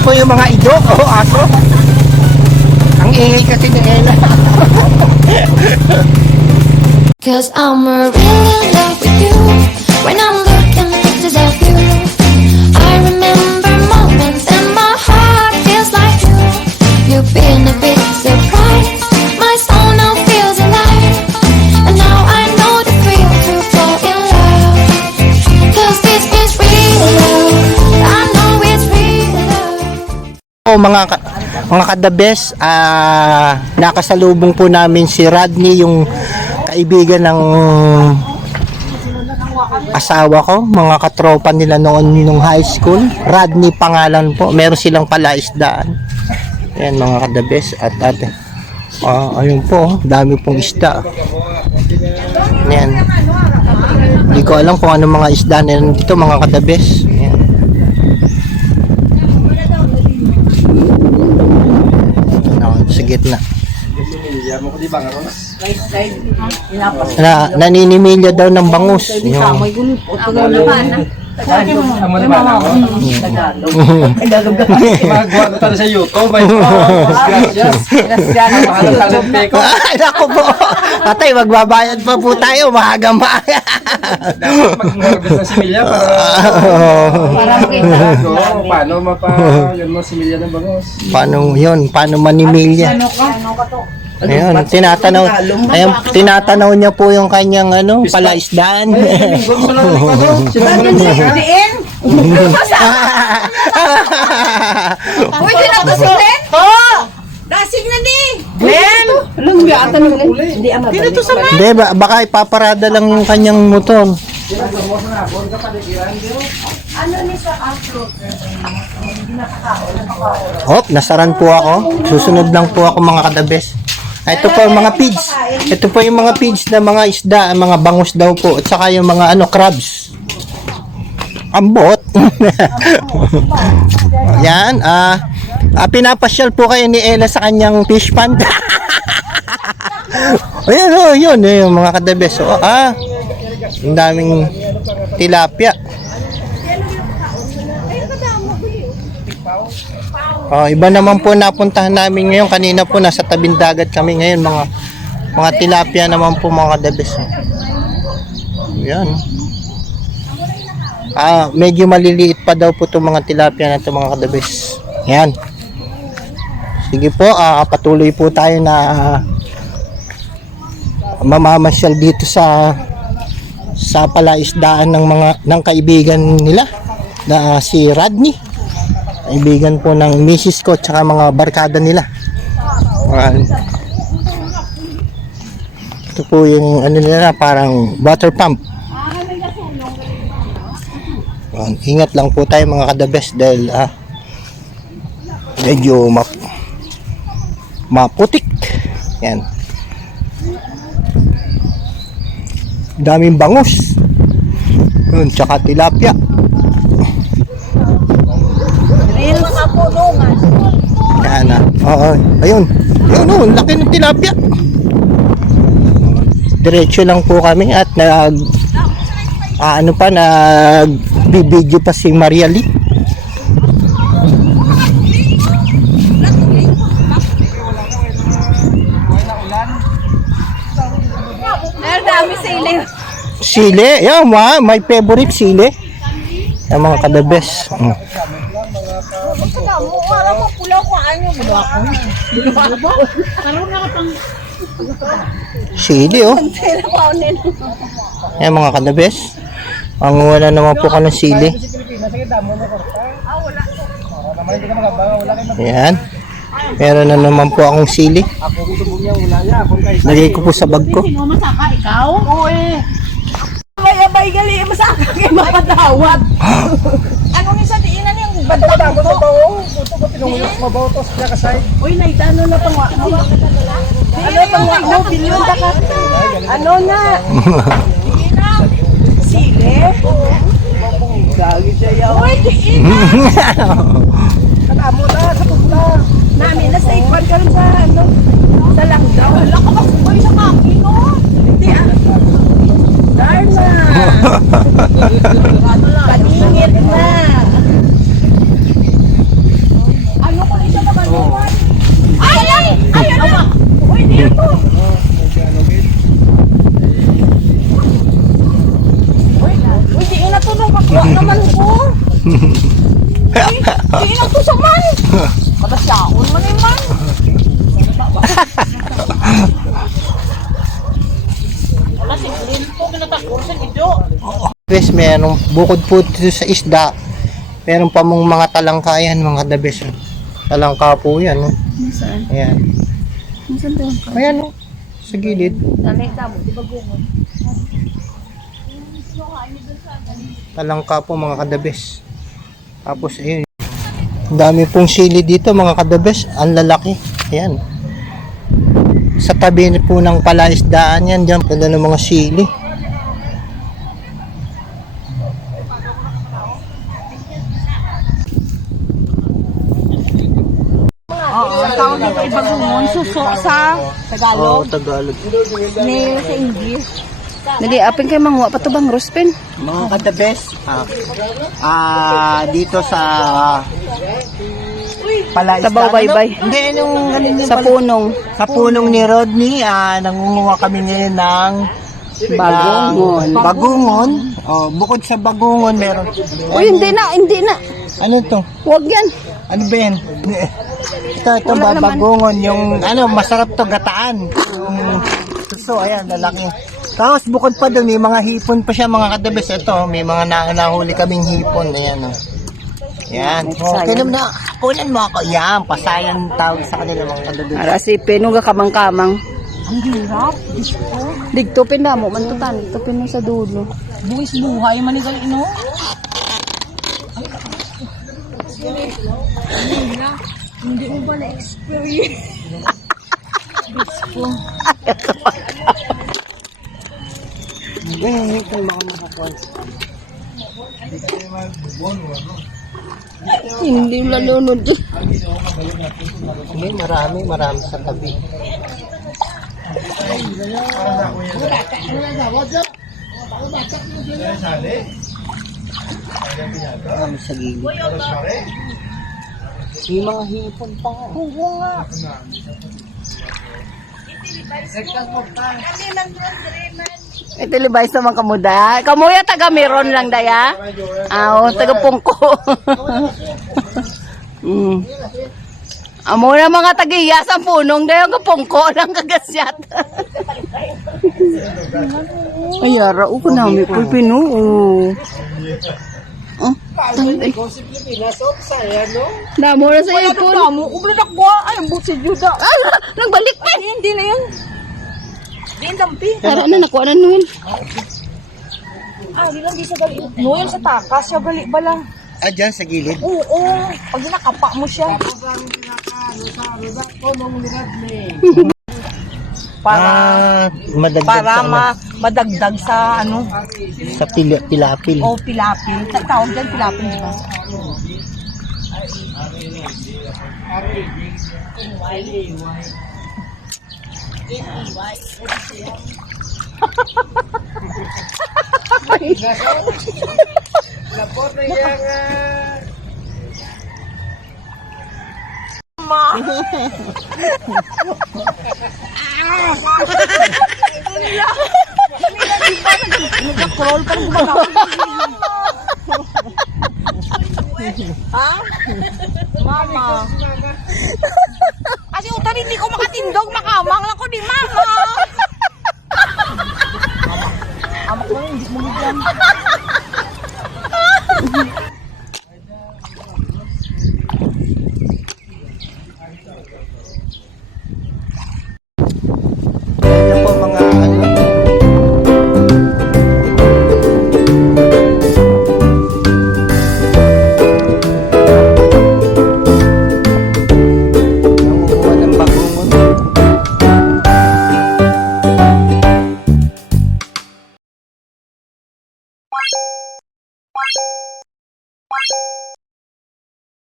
po yung mga idok o aso. Ang ingay kasi ni Ella. Cause I'm really in love with you. When I'm looking pictures of you, I remember moments and my heart feels like you. You've been a big surprise. My soul now feels alive. And now I know the thrill to fall in love. Cause this is real love. I know it's real love. Mga ka-the best, nakasalubong po namin si Rodney, yung kaibigan ng asawa ko, mga katropa nila noon nung high school. Rodney pangalan po. Meron silang palaisdaan. Ayan mga ka-the best. At ayun po, dami pong isda. Ayan. Hindi ko alam kung ano mga isda nila dito mga ka-the best. Ayan. Sa gitna. Naninimilya daw ng bangus. Sa YouTube. Ako po. Patay, magbabayad pa po tayo. Maaga-maaga. Mag-harvest ng similya paano mapagyan mo similya ng bangus? Paano yun? Paano manimilya? Ayun, tinatanaw niya po yung kanyang palaisdaan. Uy, di na to si Glenn? Dasig na ni! Glenn! Hindi, baka ipaparada lang yung kanyang motor. Nasaran po ako. Susunod lang po ako mga kadabes. Ito po yung mga pigs. Ito po yung mga pigs na mga isda, mga bangus daw po. At saka yung mga crabs. Ambot. Yan, pinapasyal po kayo ni Ella sa kanyang fish pond. Ayun, yun, yung mga kadabes. Ang daming tilapia. Iba naman po napuntahan namin ngayon. Kanina po nasa tabing dagat kami ngayon. Mga tilapia naman po mga kadabes. Yan. Medyo maliliit pa daw po itong mga tilapia na ito mga kadabes. Yan. Sige po, patuloy po tayo na mamamasyal dito sa palaisdaan ng kaibigan nila na si Rodney. Kaibigan po ng misis ko at saka mga barkada nila. Ito po yung nila parang water pump. Ingat lang po tayo mga kadabes dahil medyo maputik. Yan. Daming bangus. Tsaka tilapia. Yan ayun. Ayun, laki ng tilapia. Diretso lang po kami at nagbibideo pa si Maria Lee. Sili, yan my favorite sili. Yung mga kadabes. Sili yan mga kadabes. Ang wala naman po ka ng sili. Yan. Meron na naman po akong sili. Lagay ko po sa bag ko. Abay gali masaka kay mapadawat. Ano ni sa diinan yung bandang ko to? Puto ko tinulog mabaw to sa kasay. Uy, naitano na pang mo bilyon ta ka. Ano na? Sige. Gagi siya. Uy, diinan. Kanamo na sa pula. Nami na sa ikwan ka sa sa langdaw. Wala ka ba sa makino? Hindi Darna! Paningit na! Hindi na to sa man. Matasyaon man eh man. Wala si Green po kinatakor sa video. Bes, merong bukod po dito sa isda. Meron pa mong mga talangkayan, mga kadabes. Talangka po yan. No? Saan? Ayan. Saan to? Ayan, no? Sa gilid. Dami damo, di ba gumon? Talangka po, mga kadabes. Tapos, ayun. Ang dami pong sili dito, mga kadabes. Ang lalaki. Ayan. Sa tabi po ng palaisdaan yan. Diyan, ganda ng mga sili. Oo, ang tawag dito iba gumon, suso sa Tagalog. Tagalog. Snail sa English. Dali, apin kayo manguha pa to bang Rospin? Mga kadabes, dito sa palaisdaan. Tabaw baybay. Hindi, yung galing Sa punong. Sa punong ni Rodney, nangunguha kami ngayon ng Bagungon. Bagungon. Oh, bukod sa bagungon, meron. Uy, hindi na. Ano to? Huwag yan. Ano ba yan? Ito Wala naman. bagungon. Yung, masarap to gataan. Yung suso, ayan, lalaki. Tapos bukod pa doon, may mga hipon pa siya, mga kadabes. Ito, may mga nahuli kaming hipon. Ayan, oh. Yan. Okay naman na. Kunan mo ako. Yan, pasayan tawag sa kanila, mga kadabes. Ara si Pinuga kamang-kamang. Ang hirap. Digtupin na mo. Mantutan. Digtupin mo sa dulo. Buwis buhay manigal ino. Hindi mo ba na-experience? Ito yung mga makakuan. Hindi lalunod. May marami sa tabi. Marami sa gilid. May mga hipon pa nga. Oo nga. Ito libay sa mga kamuda. Kamuya taga meron lang daya. Taga pungko. Amo na mga tagiya sa punong dayo nga pungko lang kagasyat. Ay ara ko nami po pinuo. Damo na sa ipon. Damo ko na nakwa. Ay ang buti juda. Nagbalik pa. Hindi na yun. Hindi dampi. Tara na nakuha na nun. Di lang di siya gali. Noel sa takas siya gali ba lang. Dyan sa gilid? Oo. Pag nakapa mo siya. Madagdag Para sa, madagdag sa ano. sa pilapil. O pilapil. Tawag dyan pilapil, di ba? Lapot na yung... Nag-crawl pa rin Ha? Mama. Kasi utan hindi ko makatindog, makamang lang ko di mama. Amak mo hindi mo bigyan.